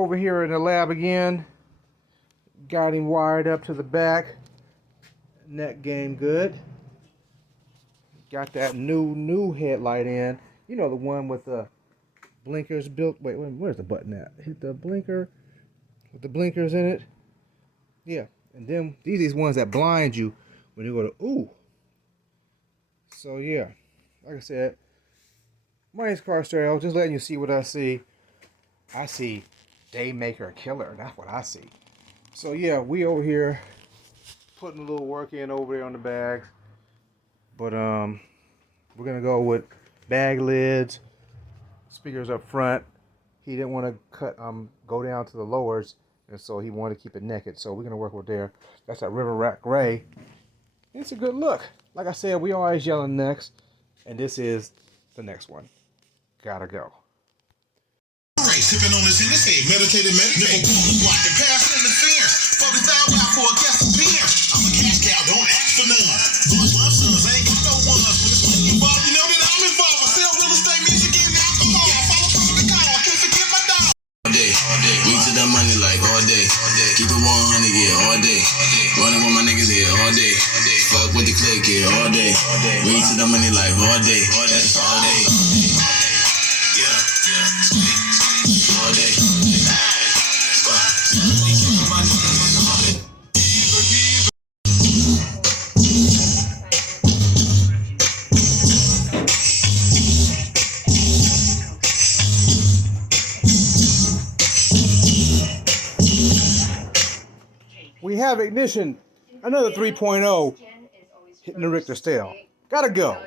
over here in the lab again. Got him wired up to the back. Neck game good. Got that new headlight in. You know, the one with the blinkers built. Wait, where's the button at? Hit the blinker with the blinkers in it. Yeah, and then these ones that blind you when you go to ooh. So yeah, like I said, my name's Car Stereo. Just letting you see what I see. I see Daymaker Killer. That's what I see. So yeah, we over here putting a little work in over there on the bags. But we're gonna go with bag lids, speakers up front. He didn't want to go down to the lowers, and so he wanted to keep it naked. So we're gonna work with there. That's that River Rat Gray. It's a good look. Like I said, we always yelling next, and this is the next one. Gotta go. Sipping on this Hennessy, meditated, nigga, block the pass in the fence. 40,000 out for a guest appearance. I'm a cash cow, don't ask for none. Those love sons ain't got no ones. When it's money involved, you know that I'm involved. I sell real estate, music, and alcohol. Follow protocol, I can't forget my dog. All day, we to the money like all day. Keep it 100, yeah, all day. Running with my niggas, yeah, all day. Fuck with the click, yeah, all day. We to the money like all day. That's all day. We have ignition, another 3.0, hitting the Richter scale. Gotta go.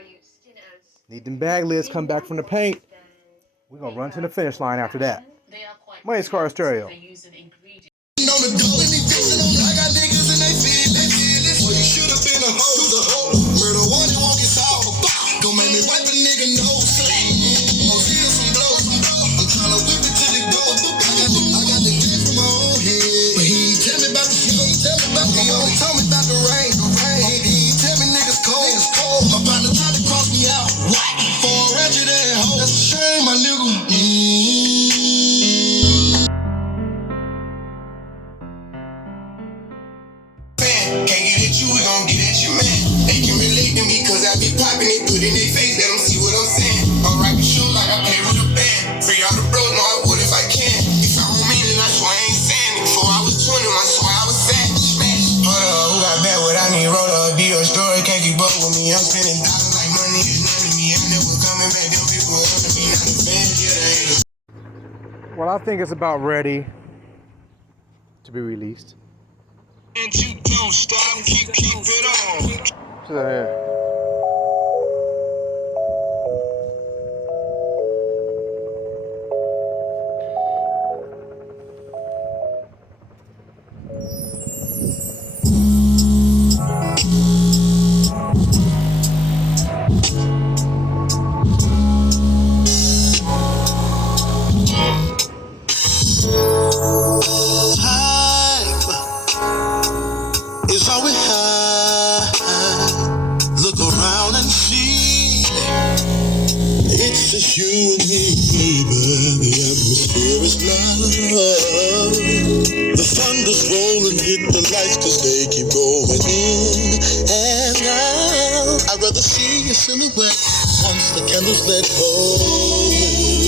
Need them bag lids come back from the paint. We're gonna run to the finish line after that. My name's Car Stereo. Well, I think it's about ready to be released. And you don't stop, keep it on. So, You and me, baby, the atmosphere is love. The thunder's rolling, hit the lights cause they keep going in and out. I'd rather see your silhouette once the candles let go.